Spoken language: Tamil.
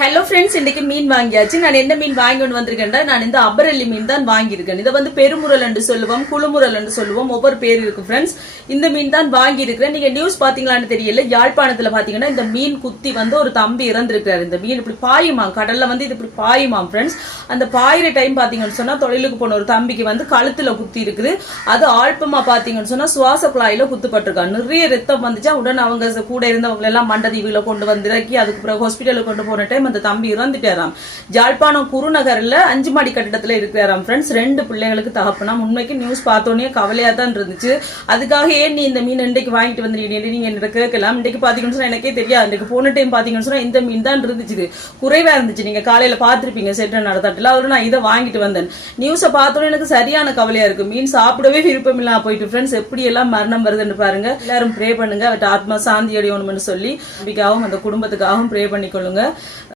ஹலோ ஃப்ரெண்ட்ஸ், இன்னைக்கு மீன் வாங்கியாச்சு. நான் என்ன மீன் வாங்கி கொண்டு வந்திருக்கேன்டா, நான் இந்த அபரல்லி மீன் தான் வாங்கியிருக்கேன். இதை வந்து பெருமுரல் என்று சொல்லுவோம், குழுமுரல் என்று சொல்லுவோம், ஒவ்வொரு பேர் இருக்கு ஃப்ரெண்ட்ஸ். இந்த மீன் தான் வாங்கி இருக்கிறேன். நீங்க நியூஸ் பாத்தீங்களான்னு தெரியல, யாழ்ப்பாணத்துல பாத்தீங்கன்னா இந்த மீன் குத்தி வந்து ஒரு தம்பி இறந்திருக்காரு. இந்த மீன் இப்படி பாயுமாம், கடல்ல வந்து இது இப்படி பாயுமாம் ஃப்ரெண்ட்ஸ். அந்த பாயிற டைம் பாத்தீங்கன்னு சொன்னா தொழிலுக்கு போன ஒரு தம்பிக்கு வந்து கழுத்துல குத்தி இருக்குது. அது ஆழ்பமா பாத்தீங்கன்னு சொன்னா சுவாச குழாயில குத்துப்பட்டிருக்காங்க. நிறைய ரத்தம் வந்துச்சா. உடனே அவங்க கூட இருந்தவங்க எல்லாம் மண்டதீவுல கொண்டு வந்து இறக்கி அதுக்கு பிறகு ஹாஸ்பிட்டலுக்கு கொண்டு போன டைம் அந்த தம்பி இறந்துட்டாராம். ஜாழ்ப்பாணம் குருநகர்ல 5 மாடி கட்டிடத்துல இருக்கிறாராம் ஃப்ரெண்ட்ஸ். 2 பிள்ளைகளுக்கு தகப்பனாம். உண்மைக்கு நியூஸ் பார்த்தோன்னே கவலையா தான் இருந்துச்சு. அதுக்காக ஏன் நீ இந்த மீன் இன்றைக்கு வாங்கிட்டு வந்துருக்கீங்க நீங்க என்ன கேட்கலாம். இன்றைக்கு பாத்தீங்கன்னு சொன்னா எனக்கே தெரியாது. இன்றைக்கு போன டைம் பாத்தீங்கன்னு சொன்னா இந்த மீன் தான் இருந்துச்சு, குறைவா இருந்துச்சு. நீங்க காலையில பாத்திருப்பீங்க செட்ட நடத்தட்டுல, அவரு நான் இதை வாங்கிட்டு வந்தேன். நியூஸை பார்த்தோன்னே எனக்கு சரியான கவலையா இருக்கு. மீன் சாப்பிடவே விருப்பம் இல்லாம போயிட்டு ஃப்ரெண்ட்ஸ். எப்படி எல்லாம் மரணம் வருதுன்னு பாருங்க. எல்லாரும் ப்ரே பண்ணுங்க, அவட்ட ஆத்மா சாந்தி அடையணும்னு சொல்லி நம்பிக்கையாகவும் அந்த குடும்பத்துக்காகவும் ப்ரே பண்ணிக்கொள்ளுங்க.